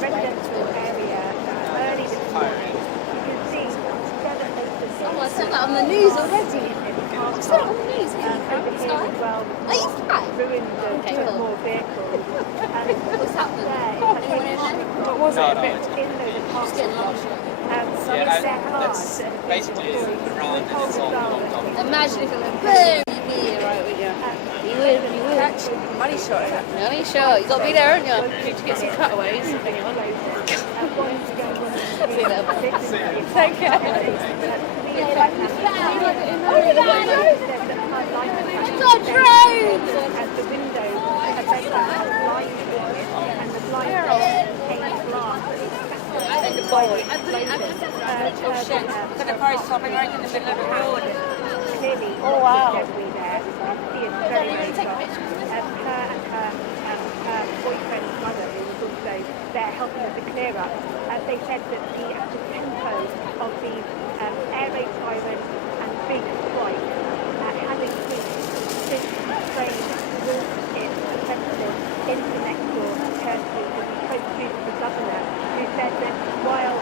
residential area early this morning. You can see devastated. Oh, I saw that on the news already. I saw it on the news. Over here as well. Are you fat? Ruined Okay, put cool. more vehicles. And What's happening? what was it? A bit in those apartments. That's basically around and it's all locked up. Imagine if it went boom, you'd be here, right, would you? You would, you would. Actually, money shot it happened. Money shot, you got to be there, haven't you? Need to get some cutaways. Hang on. Take care. I've got a drone! And the windows are basically light and the light paint glass. Got a car stopping right in the middle of the road. Clearly, Oh, wow. debris there. She is very, very shocked. Her and her boyfriend's mother, who was also there helping her to clear up, they said that the actual tempo of these air raid sirens and big strikes has increased since Ukraine launched its offensive into next door Turkey. We spoke to the governor, who said that while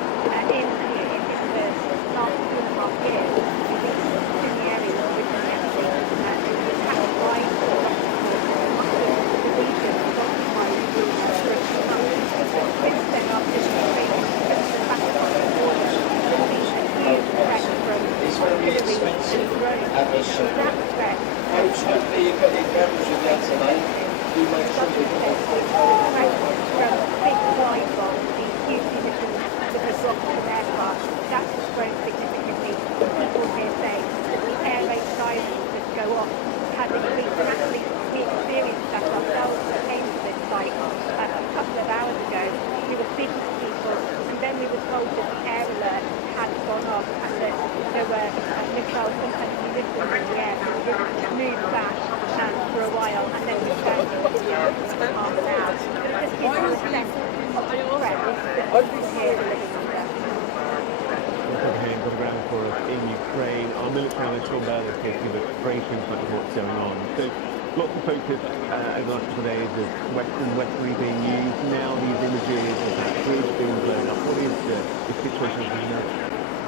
in the last 2.5 years, the area was originally actually attacked by the Russian forces, much of the region was occupied for a few months. Since then, after the Ukrainian offensive back across the border, there's been a huge threat from artillery and drones. So that threat Hopefully you get the cameras with that tonight. Do make sure you can from big flight bombs, these huge munitions that have dropped from aircraft, that's just grown significantly. People here say that the air raid sirens that go off has increased, and actually we experienced that ourselves when we came to this site a couple of hours ago. We were speaking to people, and then we were told that the air alert had gone off and that there were missiles, sometimes munitions in the air, and we moved back for a while, and then returned to the air for half an hour. Just gives you a sense of the threat that people here are living under. Here got around for us in Ukraine. Our military analyst Sean Bell is here to give us great insight of what's going on. So lots of focus over the last couple of days of Western weaponry being used. Now these images of that bridge being blown up. What is the situation as we know?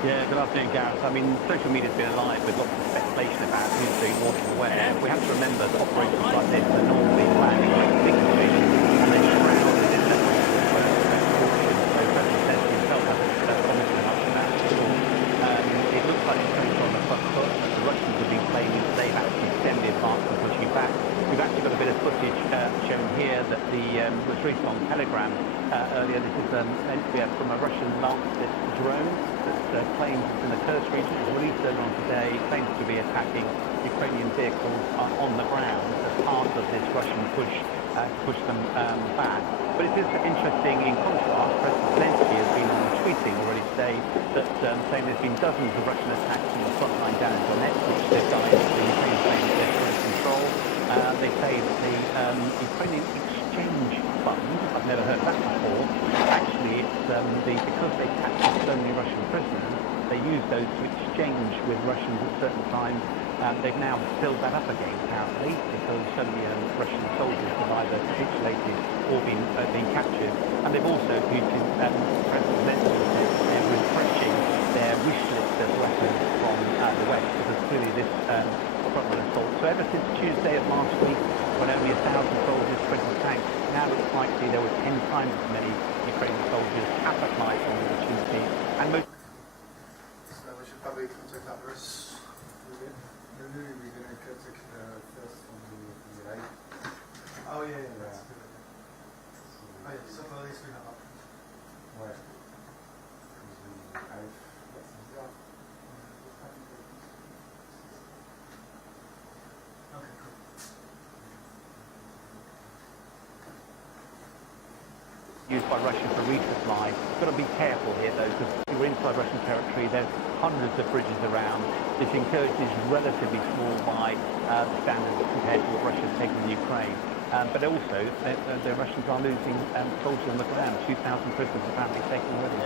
Yeah, good afternoon, Gareth. I mean, social media's been alive with lots of speculation about who's doing what and where. We have to remember that operations like this are normally planned quite secretly and then shrouded in the so President Zelensky himself hasn't commented much about it at all. It looks like it's coming from the front foot. The Russians have been claiming that they've actually extended advance and pushing back. We've actually got a bit of footage shown here that was released on Telegram earlier. This is meant to be from a Russian Lancet drone that claims it's in the Kursk region. It was released earlier on today. It claims to be attacking Ukrainian vehicles on the ground as part of this Russian push to push them back. But it is interesting, in contrast, President Zelensky has been tweeting already today that saying there's been dozens of Russian attacks on the front line down in Donetsk, which they've got the Ukrainian claims they're under control. They say that the Ukrainian exchange fund, I've never heard that before, actually it's because they captured so many Russian prisoners, they use those to exchange with Russians at certain times. They've now filled that up again, apparently, because so many Russian soldiers have either capitulated or been captured. And they've also, Putin, President Zelensky said they're refreshing their wish list of weapons from the West, because clearly this frontline assault. So ever since Tuesday of last week, when only 1,000 soldiers, 20 tanks, now looks likely there were 10 times as many Ukrainian soldiers capitalized on the opportunity. And most. So we should probably contact others. We're going to take first from the right. Oh yeah, that's good. Oh yeah, so at least we have options. Where? Okay, cool. Used by Russia for resupply. Got to be careful here though, because we're inside Russian territory. There's hundreds of bridges around. This incursion is relatively small by standards compared to what Russia's taken in Ukraine. But also, the Russians are losing soldiers on the ground. 2,000 prisoners apparently taken already.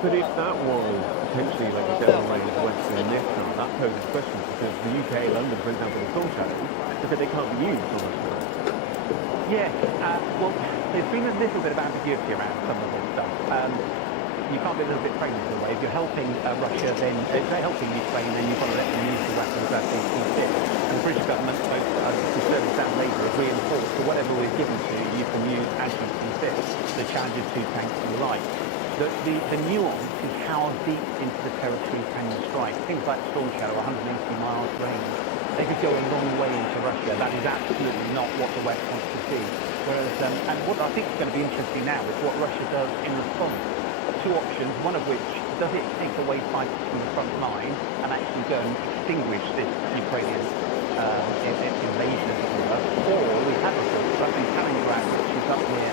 But if that was potentially like a devil raid of Western missile, that poses questions because the UK, London, for example, the storm shadows, they said they can't be used on this. Yes, well, there's been a little bit of ambiguity around some of this stuff. You can't be a little bit pregnant in a way. If you're helping Russia, then if they're helping Ukraine, then you've got to let them use the weapons as they see fit. And the British government, both the service and Labour, have reinforced that whatever we're given to you can use as you see fit. The Challenger 2 tanks to the right. The nuance is how deep into the territory can you strike. Things like Storm Shadow, 180 miles range, they could go a long way into Russia. That is absolutely not what the West wants to see. Whereas, and what I think is going to be interesting now is what Russia does in response. Two options, one of which, does it take away fighters from the front line and actually go and extinguish this Ukrainian invasion, as it were, or we have a report, I think Kaliningrad, which is up near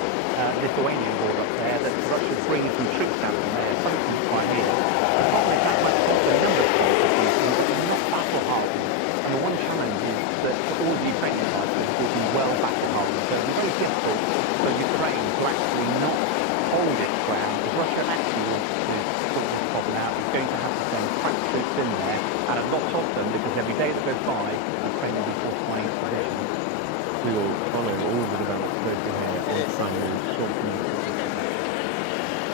Lithuanian border up there, that Russia's bringing some troops out from there, some from Crimea. That might stop the number of fighters, but they're not battle-hardened. And the one challenge is that all the Ukrainian fighters will be well battle-hardened, so it'll be very difficult for Ukraine to actually not hold its ground, because Russia actually wants to sort this problem out. It's going to have to send crack troops in there, and a lot of them, because every day that goes by, Ukraine will be fortifying its position. We will follow all the developments over here on Simon's short news.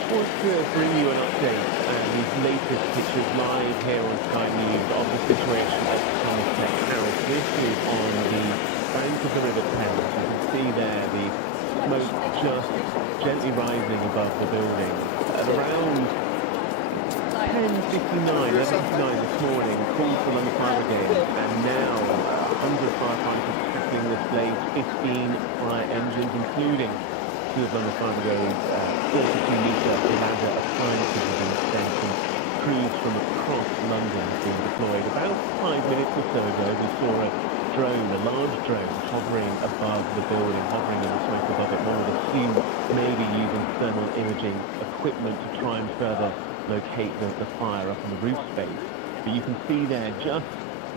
I want to bring you an update and these latest pictures live here on Sky News of the situation at Somerset House. This is on the bank of the River Thames. You can see there the smoke just gently rising above the building. At around 11:59 this morning, calls for London Fire Brigade, and now 100 firefighters tackling this blaze, 15 fire engines, including two of London Fire Brigade's 42-metre ladder appliances have been sent, and crews from across London have been deployed. About 5 minutes or so ago, we saw a drone, a large drone, hovering above the building, hovering in the smoke above it. One would assume maybe using thermal imaging equipment to try and further locate the fire up on the roof space. But you can see there, just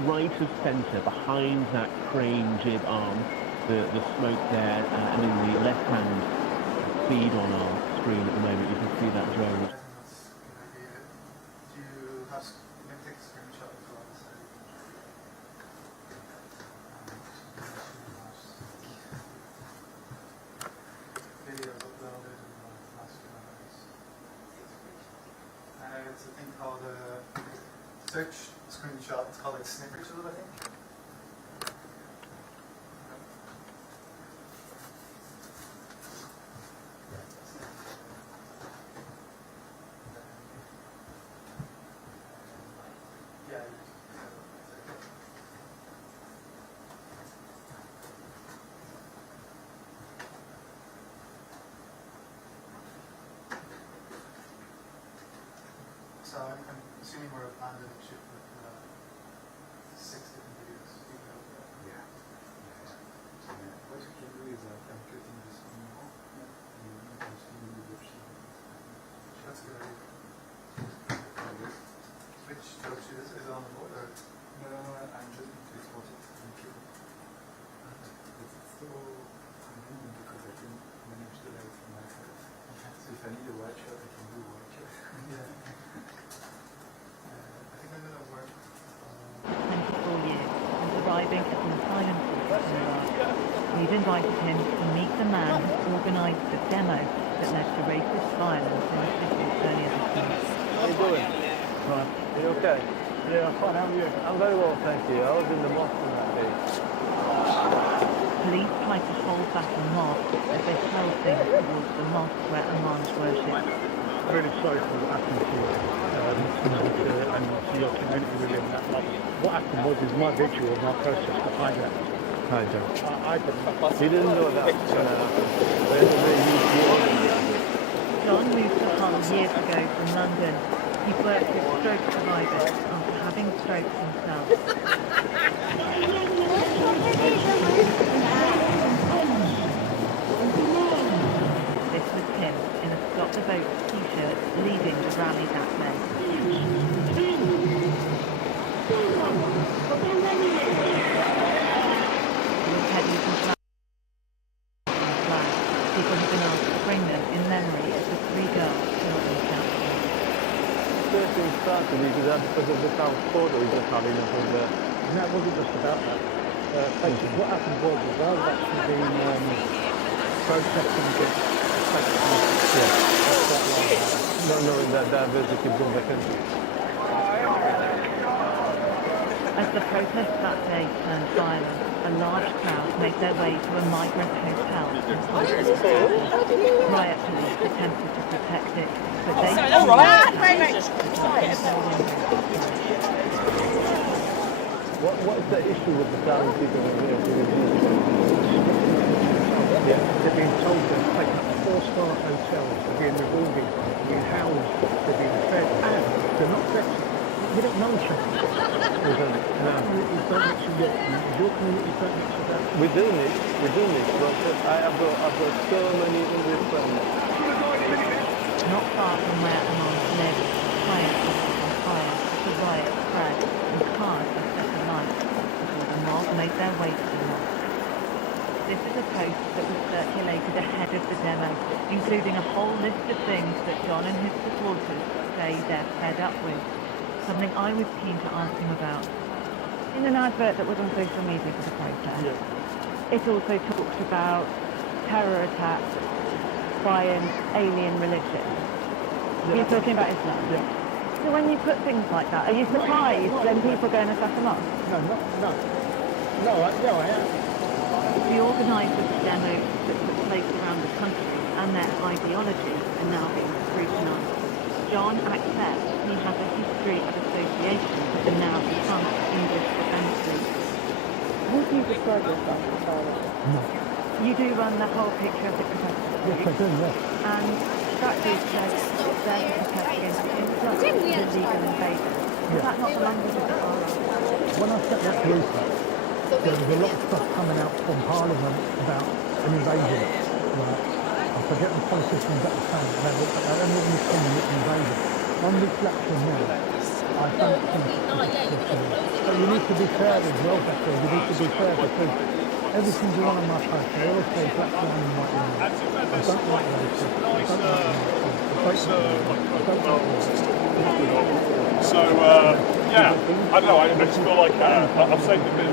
right of centre, behind that crane jib arm, the smoke there, and in the left-hand feed on our screen at the moment, you can see that drone. I think that's a good idea. Do you have, you can take a screenshot as well, so you can videos uploaded in the last few hours. It's a thing called a search screenshot. It's called a snippet tool, I think. Yeah. So I'm assuming we're abandoned ship with 6 different videos. Yeah. What you can do is I'm cutting this one now. That's a good idea. Which Turkish is it on the board or? No, I'm just going to export it and keep it. It's so convenient because I can manage the light from my side. So if I need a white shot, I can do a white shot. Yeah. I think I'm going to work. 24 years and arriving as an asylum seeker in Iraq. We've invited him to meet the man who organised the demo that led to racist violence in the city earlier this month. How you doing? Right. Are you okay? Yeah, I'm fine. How are you? I'm very well, thank you. I was in the mosque on that day. Police tried to hold back a mob as they hurled things towards the mosque where Imams worship. I'm really sorry for what happened to you and to your community within that. Like, what happened was my vigil and my process to find out. Hi, Joe. I didn't. He didn't know that was going to happen. John moved to Hull years ago from London. He worked with stroke survivors after having strokes himself. This was him in a Stop the Vote t-shirt leading the rally that day. With heading some flags, people have been asked to bring them in memory of the 3 girls killed in Chelsea. First thing started because of the town sport that we just had in from there. And that wasn't just about that. Basically, what happened was I was actually being protesting against No, that visit keeps going back in. As the protest that day turned violent, a large crowd made their way to a migrant hotel in Somerset House. Riot police attempted to protect it, but they What's the issue with the thousand people in here? They're being told they're taking 4-star hotels, they're being revolving, they're being housed, they're being fed, and they're not vexed. We don't know each other. Communities don't mix with your communities don't mix with that. We do mix, but I've got so many English friends. Not far from where Amon lived, fire was on fire, the riot spread, and cars were set alight before the mob made their way to the mosque. This is a post that was circulated ahead of the demo, including a whole list of things that John and his supporters say they're fed up with. Something I was keen to ask him about. In an advert that was on social media for the protest, it also talked about terror attacks by an alien religion. You're talking about Islam? Yeah. So when you put things like that, are you surprised when people go and attack a mosque? No, I am. The organisers of demos that took place around the country and their ideology are now being scrutinised. John accepts he has a history of association with the now defunct English Defence League. Would you describe yourself as a No. You do run the whole patriotic protest? Yes, I do, yes. And that group says it's there to protect against influx of illegal invaders. Is that not the language of the far right? When I set that group up, there was a lot of stuff coming out from Parliament about an invasion. Right? I forget the politicians at the time, but I don't know when calling it invasion. On reflection now, I don't think it's but you need to be fair as well, Becker. You need to be fair because every single one of my posts, I always say black man and white man. I don't like racism. I don't like So, yeah, I don't know, I just feel like I've saved a bit.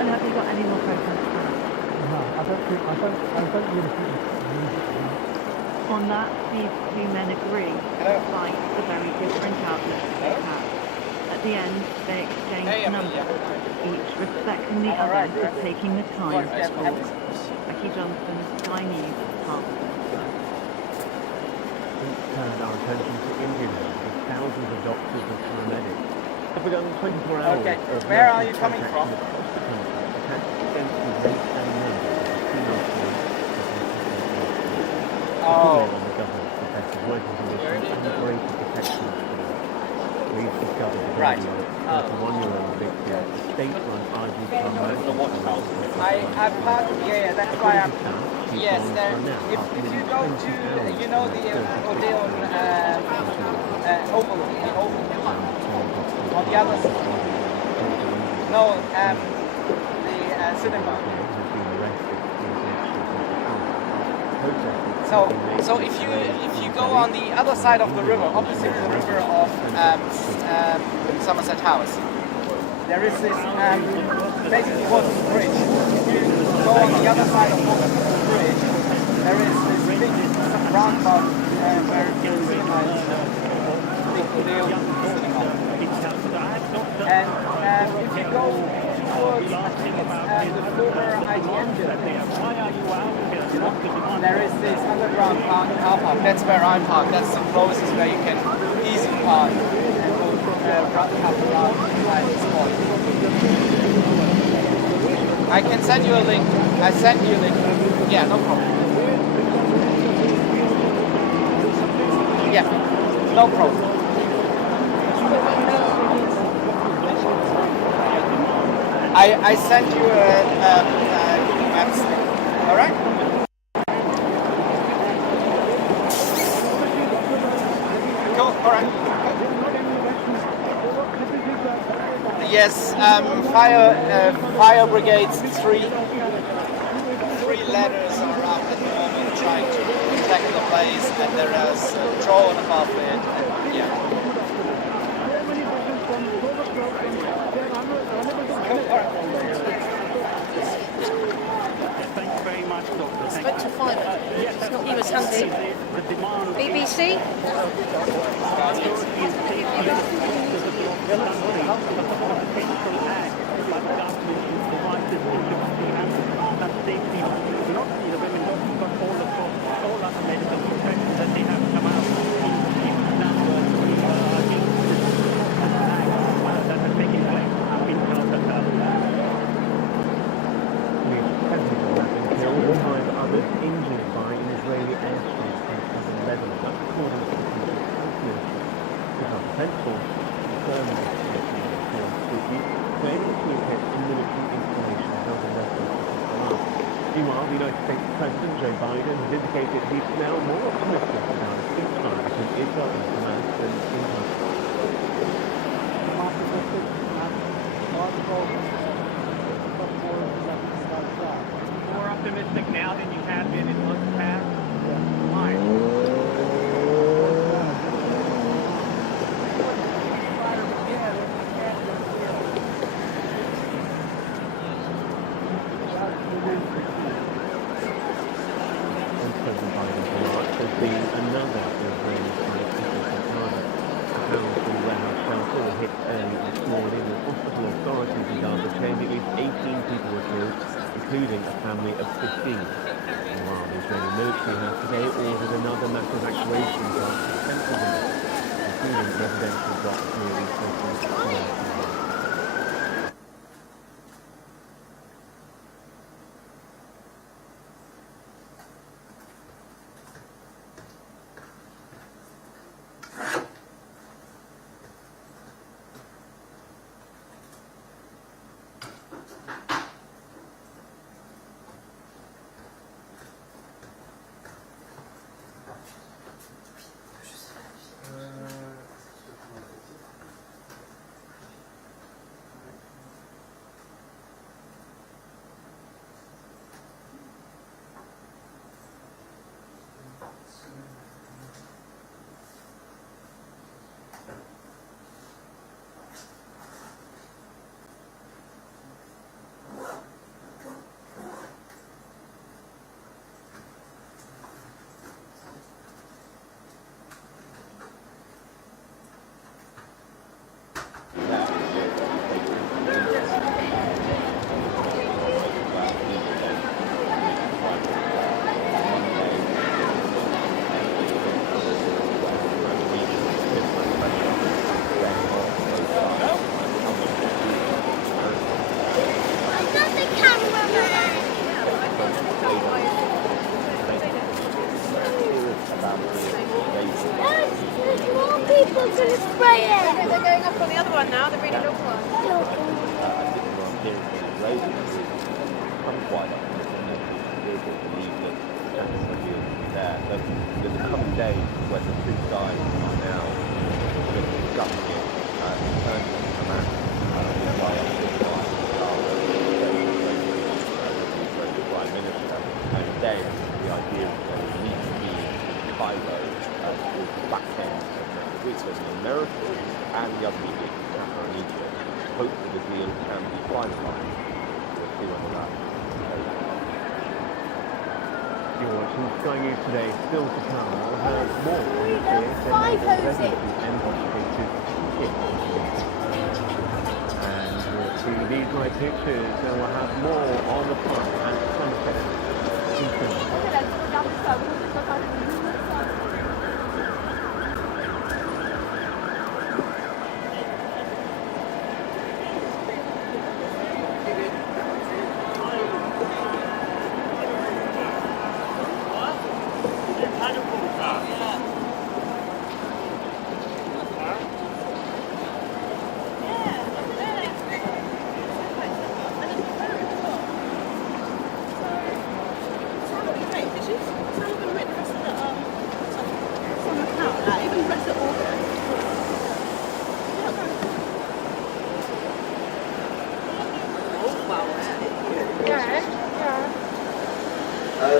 And have you got any more protests? No, I don't really think it's On that, these two men agree, despite the very different outlooks they have. At the end, they exchange numbers, each respecting the other for taking the time to talk. Becky Johnson, Sky News, Hull. Turned our attention to India now, with thousands of doctors and paramedics have begun 24 hours of where are you coming from? On the government's protected working conditions and greater protection of children. We've discovered the one-year-old victim, state-run Ivy I've parked, that's why I'm... Yes, if you go to, you know, the Odeon Oval, on the other side. No, the cinema. So if you go on the other side of the river, opposite the river of Somerset House, there is this basically wooden bridge. If you go on the other side of the bridge, there is this big roundabout where the cinema is, big Odeon cinema. And if you go towards the former IGN building, there is this underground car park. That's where I park. That's the closest where you can easily park and go around the spot. I can send you a link. I sent you a link. Yeah, no problem. Yeah, no problem. I sent you a Google Maps link. All right? Cool. All right. Yes. Fire brigades. Three ladders are up at the moment trying to protect the place, and there is a drone above it. And, yeah. Cool. All right. very much, Doctor. Thank Spoke to Fireman. He was hunting. The demand BBC? Meanwhile, the United States President Joe Biden has indicated he's now more optimistic about a ceasefire between Israel and Hamas than England. more optimistic now than you have been in months past? Why? President Biden's remarks has been another Israeli strike in Gaza. A house and warehouse shelter were hit early this morning, with hospital authorities in Gaza claiming at least 18 people were killed, including a family of 15. Meanwhile, the Israeli military has today ordered another mass evacuation drive to central Gaza, including residential blocks near the central Sky News today, still to come. We'll have more on the and we'll see these right pictures, and we'll have more on the front at Somerset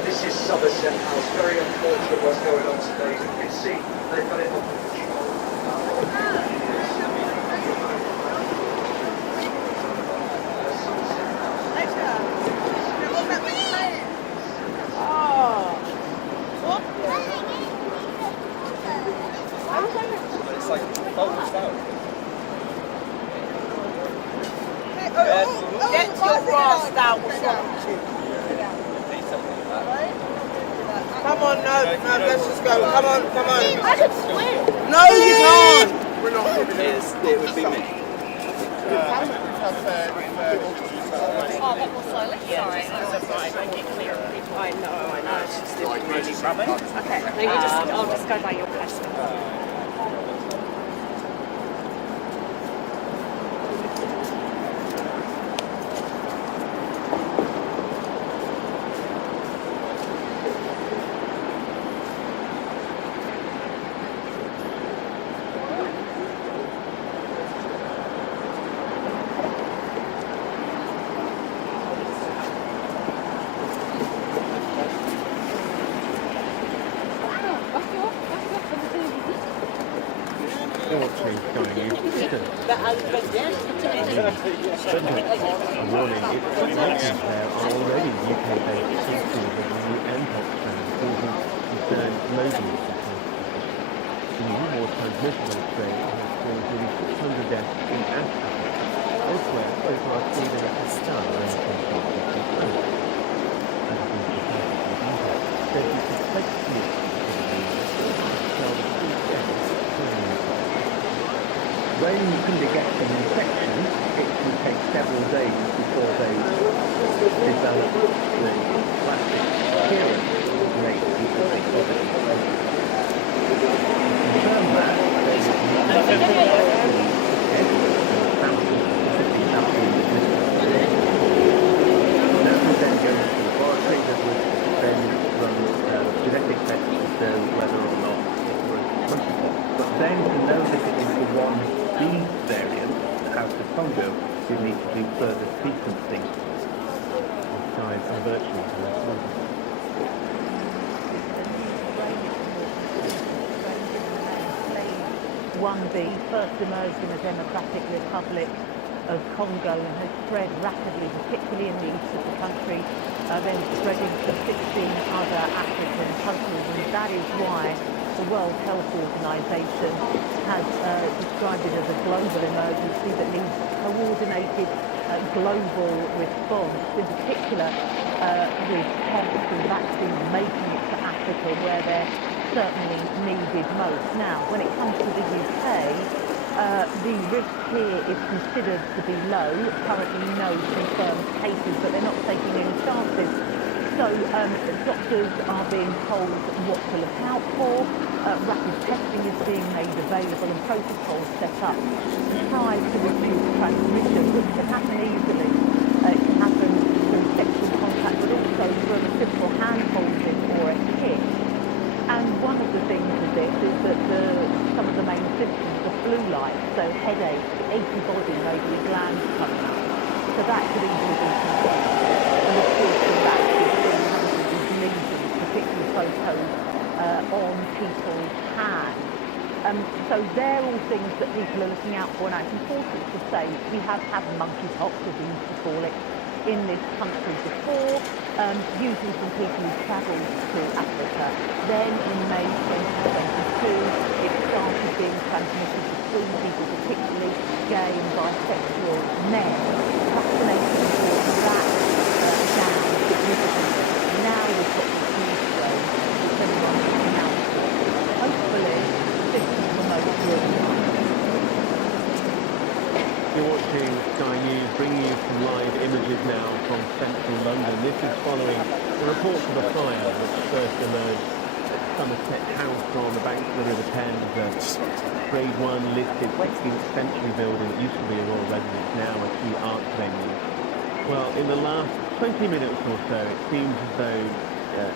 This is Somerset House. Very unfortunate what's going on today. You can see they've got it on Get your grass down. Come on, no, let's just go. Come on. I could swim. No, you can't. We're not giving It would be me. Oh, that was silent. Sorry. I know. It's just really rubbish. Okay, I'll just go by your question. You're watching Sky News. A warning, it's mentioned there are already UK-based cases of the new Mpox strain causing concern globally. The new, more transmissible strain has caused nearly 600 deaths in Africa. Elsewhere, so far Sweden and Pakistan are in contact with the strain. As it is the impact, said we suspect it When somebody gets an infection, it can take several days before they develop the plastic appearance that makes people think of it. To confirm that, they that would then go to the laboratory that would then run genetic tests to show whether or not it was monkeypox. But then to know that it is the one B variant out of Congo, you need to do further sequencing. Science and virtual to that point. 1B first emerged in the Democratic Republic of Congo and has spread rapidly, particularly in the east of the country, then spreading to 16 other African countries, and that is why the World Health Organization has described it as a global emergency that needs coordinated global response, in particular with tests and vaccines making it to Africa where they're certainly needed most. Now, when it comes to the UK, the risk here is considered to be low. Currently no confirmed cases, but they're not taking any chances. So doctors are being told what to look out for. Rapid testing is being made available and protocols set up to try to reduce transmission, which can happen easily. It can happen through sexual contact, but also from a simple hand-holding or a kiss. And one of the things with this is that some of the main symptoms are flu-like, so headache, achy body, maybe a gland coming up. So that could easily be contained. And of course the rash is still having these lesions, particularly photos on people's hands. So they're all things that people are looking out for. Now it's important to say we have had monkeypox, as we used to call it, in this country before, usually from people who travelled to Africa. Then in May 2022, it started being transmitted between people, particularly gay and bisexual men. Vaccination brought that down significantly. Now we've got this new strain, which everyone is announced for. Hopefully, this is the most real. You're watching Sky News, bringing you some live images now from central London. This is following the reports of a fire which first emerged at Somerset House on the banks of the River Thames, a Grade 1 listed 16th century building that used to be a royal residence, now a key art venue. Well, in the last 20 minutes or so, it seems as though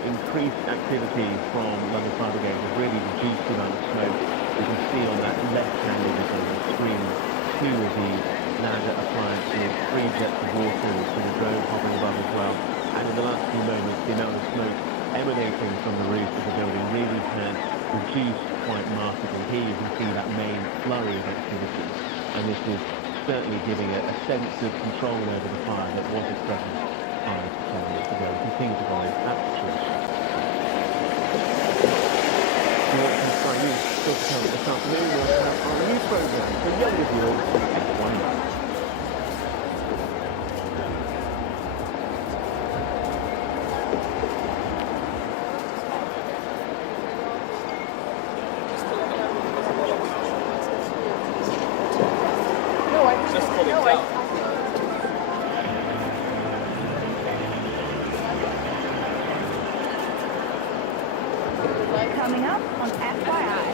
increased activity from London Fire Brigade has really reduced the amount of smoke. You can see on that left-hand image on the screen, two of the ladder appliances, 3 jets of water, with a drone hovering above as well. And in the last few moments, the amount of smoke emanating from the roof of the building really has reduced quite markedly. Here you can see that main flurry of activity, and this is certainly giving a sense of control over the fire that wasn't present 5 to 10 minutes ago. We continue to follow that situation. You're watching Sky News. still to come this afternoon, we'll have our new programme for younger viewers, F1 Back. Coming up on FYI,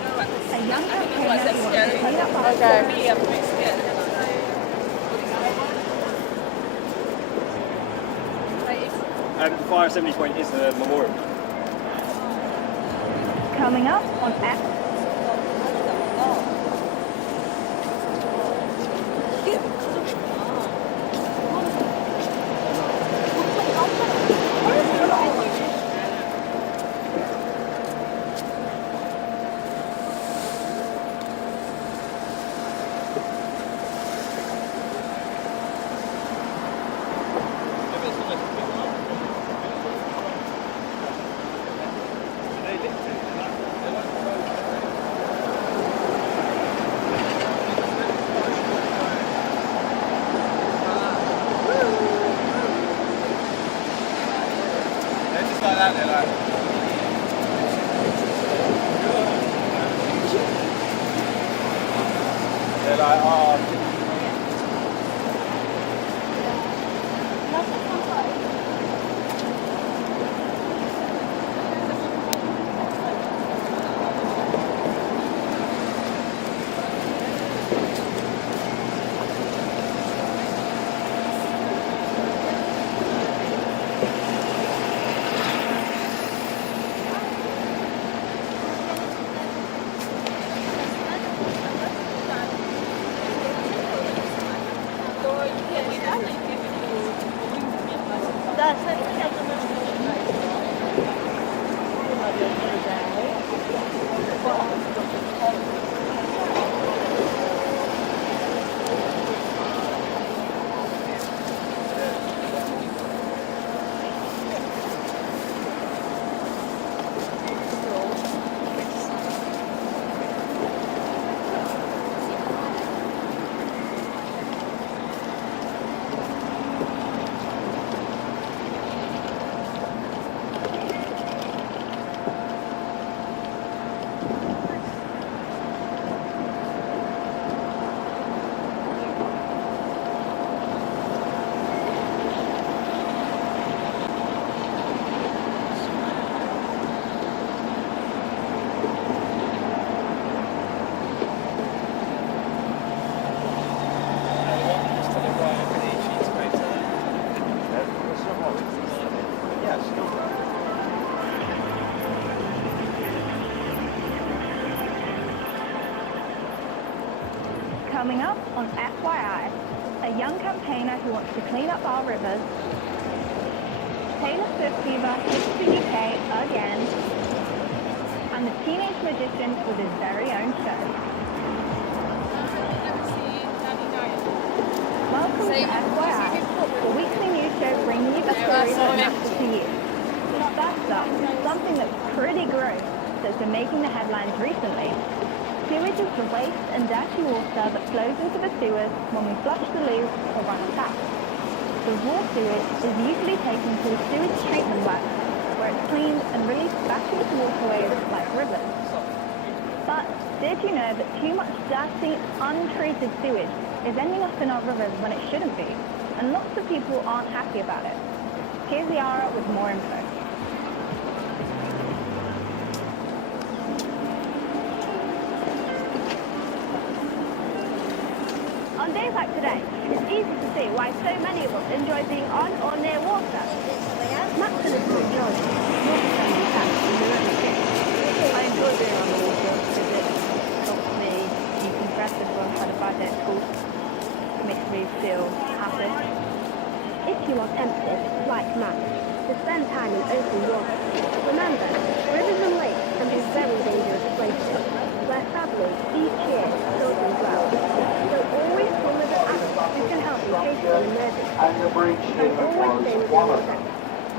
a young campaigner wants to clean up our The fire assembly point is the memorial. Coming up on They're like, oh. Coming up on FYI, a young campaigner who wants to clean up our rivers. Taylor Swift fever hits the UK again. And the teenage magician with his very own show. Welcome to FYI, a weekly news show bringing you the stories that matter to you. First up, something that's pretty gross that's been making the headlines recently. Sewage is the waste and dirty water that flows into the sewers when we flush the loo or run a tap. The raw sewage is usually taken to a sewage treatment works where it's cleaned and released back into waterways like rivers. But did you know that too much dirty, untreated sewage is ending up in our rivers when it shouldn't be? And lots of people aren't happy about it. Here's Yara with more info. On days like today, it's easy to see why so many of us enjoy being on or near water. Max and his group join us. I enjoy being on the water because it helps me decompress if I've had a bad day at school. It makes me feel happy. If you are tempted, like Max, to spend time in open water, remember, rivers and lakes can be very dangerous places, where sadly each year children drown. So always come with an adult who can help in case of an emergency. And the breach here was one of them.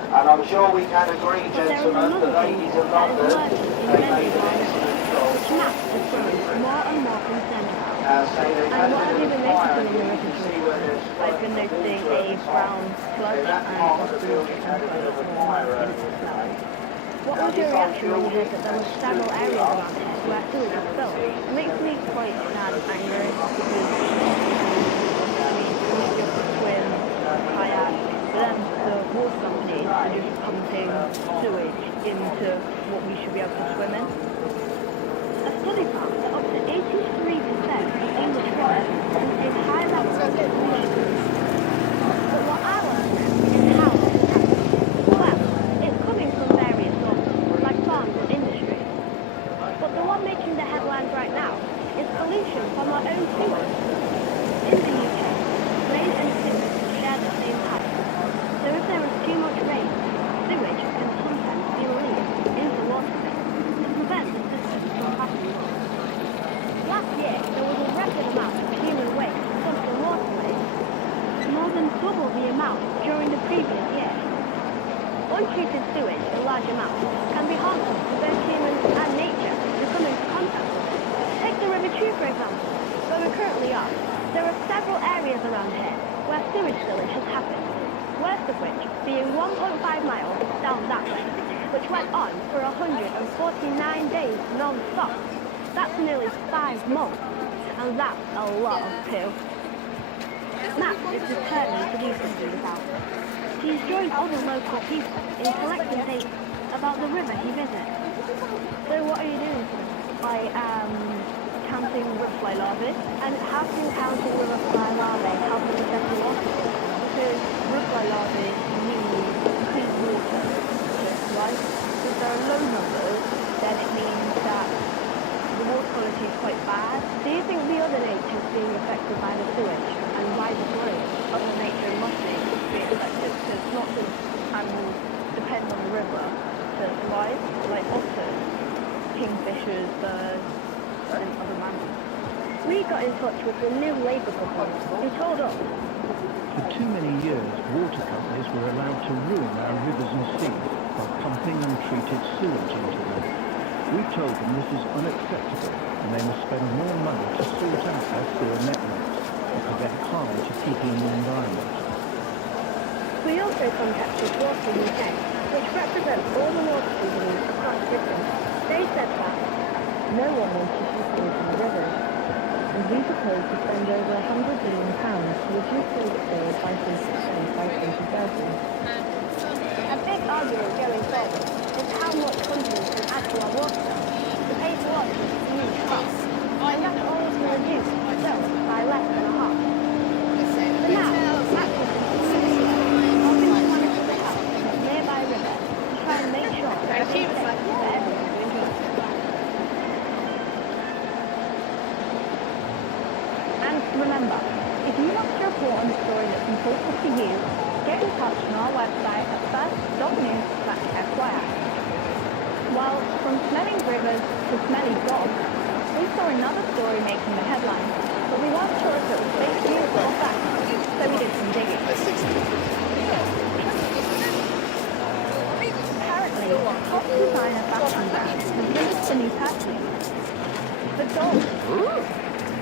And I'm sure we can agree, gentlemen, the ladies of London, they made an excellent job. which Matt is growing more and more concerned about. And what have you been noticing in the rivers recently? I've been noticing a brown sludge and possibly chicken sludge. What was your reaction when you heard that there were several areas around here where sewage was filled? It makes me quite sad and angry because we just swim, kayak, but then the water companies are just pumping sewage into what we should be able to swim in. A study found that up to 83% of English water contains high levels of pollution. But what I want to know is how this is happening. Well, it's coming from various sources, like farms and industries. But the one making the headlines right now is pollution from our own sewers. In the UK, rain and sewage share the same pipe. So if there is too much rain, sewage can sometimes be released into the waterways to prevent the system from passing on. Last year, there was a record amount of human waste dumped in waterways, more than double the amount during the previous year. Untreated sewage in large amounts can be harmful to both humans and nature who come into contact with it. Take the River True, for example, where we currently are. There are several areas around here where sewage spillage has happened, worst of which being 1.5 miles down that way, which went on for 149 days non-stop. That's nearly 5 months, and that's a lot of poo. Matt is determined to do something about it. He's joined other local people in collecting data about the river he visits. So what are you doing? I am counting riverfly larvae. And how can counting riverfly larvae help in assessing water? Because riverfly larvae need clean water, right? If there are low numbers, then it means that the water quality is quite bad. Do you think the other nature is being affected by the sewage, and why the worry? Other nature must be affected because lots of animals depend on the river to survive, like otters, kingfishers, birds, and other mammals. We got in touch with the new Labour government, who told us For too many years, water companies were allowed to ruin our rivers and seas by pumping untreated sewage into them. We told them this is unacceptable and they must spend more money to sort out their sewer networks because they're harm to people in the environment. we also contacted Water UK, which represents all the water companies across Britain. They said that no one wants to see sewage in the rivers, and we propose to spend over £100 billion to reduce sewage spills by 30% by 2030. a big argument going forward is how much companies can add to our water bill. To pay for what is a huge cost, and that's only to reduce the bill by less than a half. For now, Matt is hoping to monitor the health of the nearby river to try and make sure that it's safe for everyone to enjoy. And remember, if you want to report on a story that's important to you, get in touch on our website at first.news/FYI. While from smelling rivers to smelly dogs, we saw another story making the headlines, but we weren't sure if it was fake news or fact, so we did some digging. Apparently, top designer fashion brand has released a new perfume. The gold.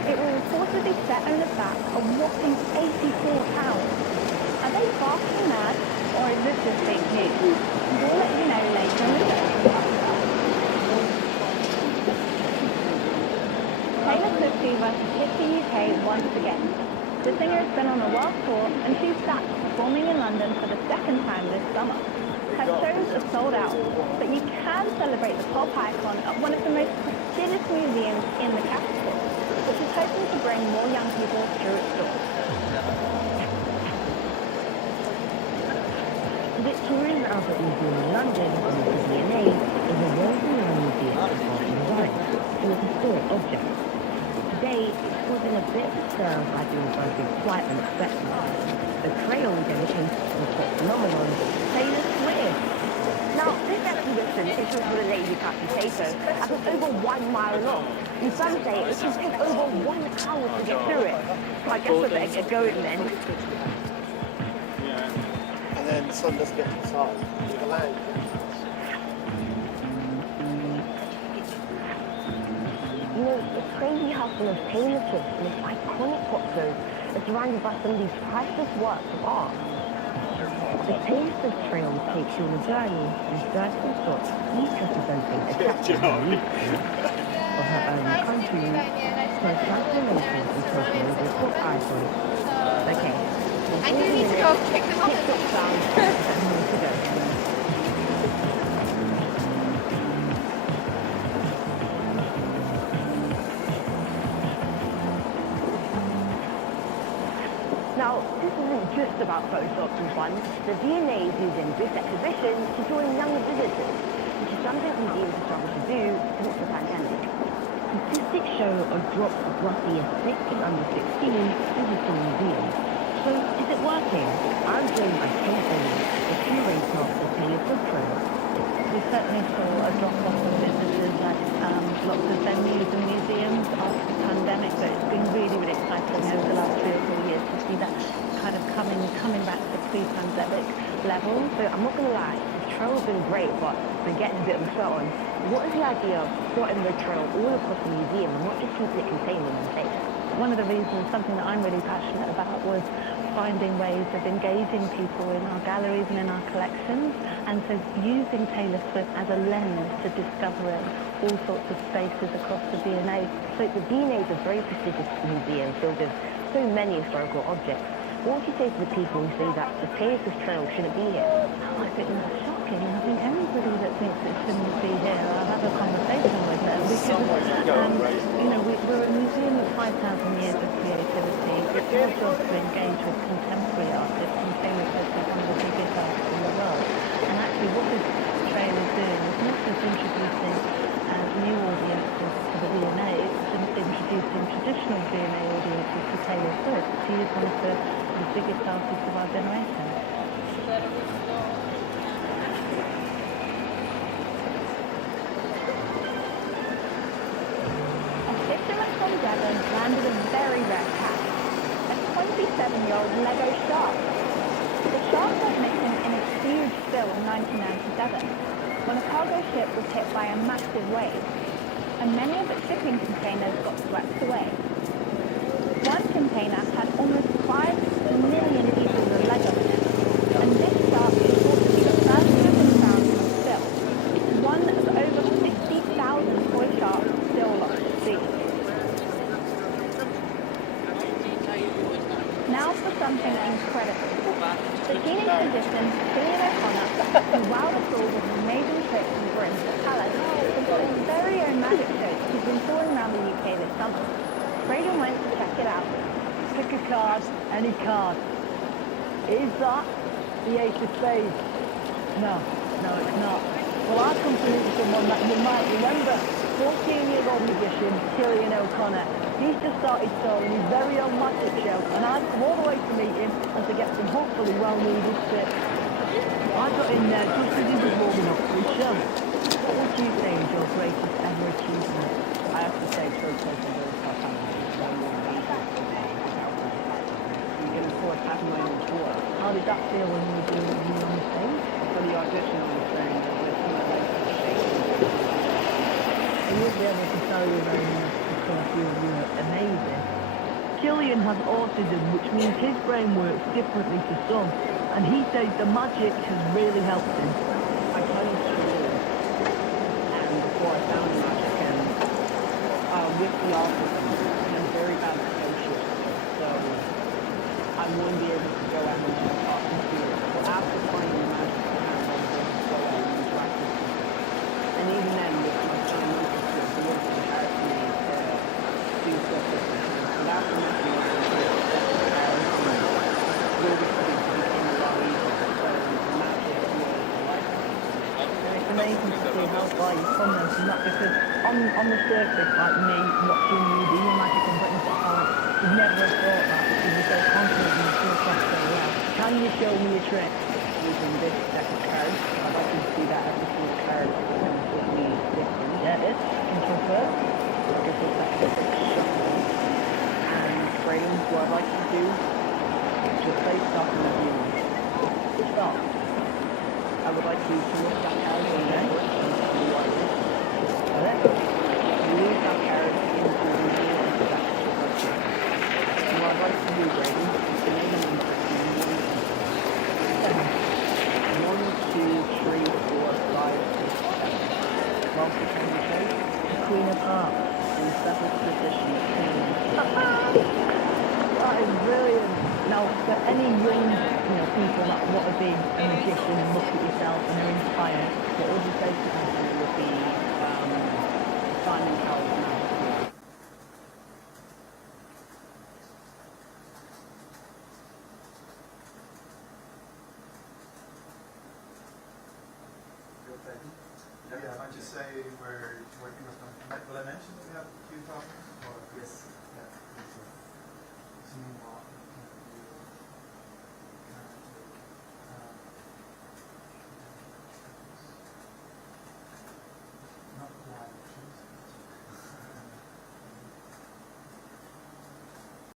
It will reportedly set on the back a whopping £84. Are they barking mad, or is this just fake news? We'll let you know later in the show. Taylor Swift versus hit the UK once again. The singer has been on a world tour and she's back performing in London for the second time this summer. Her shows are sold out, but you can celebrate the pop icon at one of the most prestigious museums in the capital, which is hoping to bring more young people through its doors. Victoria's Albert Museum in London, home of the V&A, is a world-renowned museum of art and design and of historic objects. Today, it's causing a bit of stir by being something quite unexpected. A trail dedicated to the pop phenomenon, Taylor Swift. Now, this exhibition is for the Lady Cat potato, and it's over 1 mile long. And some say it can take over 1 hour to get through it. I guess we better get going then. And then the sun doesn't get to the side with the land. House full of tailor kits and its iconic pop clothes are surrounded by some of these priceless works of art. The Tailor's Trail takes you on a journey through certain spots, each representing a chapter of her own country, her transformation into a global pop icon. Okay. I do need to go pick them up. TikTok sound and more to go. Now, this isn't just about photo ops and fun. The V&A is using this exhibition to draw in younger visitors, which is something museums have struggled to do since the pandemic. Statistics show a drop of roughly a sixth in under 16 visiting museums. So, is it working? I'm joined by Kate Bailey, the curator of the Taylor Swift Trail. We certainly saw a drop-off of visitors at lots of venues and museums after the pandemic, but it's been really, really exciting over the last 3 or 4 years to see that kind of coming back to pre-pandemic levels. So I'm not going to lie, the trail's been great, but we're getting a bit of a sweat on. What is the idea of spotting the trail all across the museum and not just keeping it contained in one place? One of the reasons, something that I'm really passionate about, was finding ways of engaging people in our galleries and in our collections, and so using Taylor Swift as a lens to discovering all sorts of spaces across the V&A. So the V&A is a very prestigious museum filled with so many historical objects. What would you say to the people who say that the Taylor Swift Trail shouldn't be here? I think that's shocking. I think anybody that thinks it shouldn't be here, I'll have a conversation with them, because we're a museum with 5,000 years of creativity. It's our job to engage with contemporary artists, and Taylor Swift is one of the biggest artists in the world. And actually what this trail is doing is not just introducing new audiences to the V&A, it's introducing traditional V&A audiences to Taylor Swift. She is one of the biggest artists of our generation. A fisherman from Devon landed a very rare catch, a 27-year-old Lego shark. The shark went missing in a huge spill in 1997, when a cargo ship was hit by a massive wave, and many of its shipping containers got swept away. One container had almost 5 million pieces of Lego in it, and this shark is thought to be the first to have been found in a spill, one of over 50,000 toy sharks still lost at sea. Now for something incredible. The teenage magician, Cillian O'Connor, who wowed us all with an amazing trip from Britain's Palace, has got his very own magic show he's been touring around the UK this summer. Braden went to check it out. Pick a card, any card. Is that the Ace of Spades? No, it's not. Well, I come to meet someone that you might remember. 14-year-old magician, Cillian O'Connor. He's just started touring his very own magic show, and I've come all the way to meet him and to get some hopefully well-needed tips. I got in there just as he was warming up for his show. What would you say is your greatest ever achievement? I have to say, first of all, having my own tour. How did that feel when you were doing it on stage? For the audition on the Strand, You wouldn't be able to tell you very much because you were amazing. Cillian has autism, which means his brain works differently to some, and he says the magic has really helped him. I kind of struggled, and before I found magic, and with the autism, I'm very bad at social, so I wouldn't be able to go out and talk to people. So after finding magic, I was able to go out and interact with people. And even then, with my time with the skills, it wasn't hard for me to do stuff with the time. But after meeting all those people, really became a lot easier. So magic was life. It's amazing to see how far you've come then from that, because on the surface, like me, watching you do your magic and putting it on, you'd never have thought that because you're so confident and you feel across so well. Can you show me a trick? Using this deck of cards, I'd like you to see that every single card is completely different. Yeah, it is. Control first. This is that shuffle. And Braden, what I'd like you to do is just say stop and review. Stop. I would like you to look that card in there and see what it is. You use that card into the Whilst the can be shown, the Queen of Hearts in seventh position at That is brilliant. Now, for any young people that want to be a magician and look at yourself and are inspired, what would you say to them would be Simon Cowell's magic wheel? Yeah, I might just say where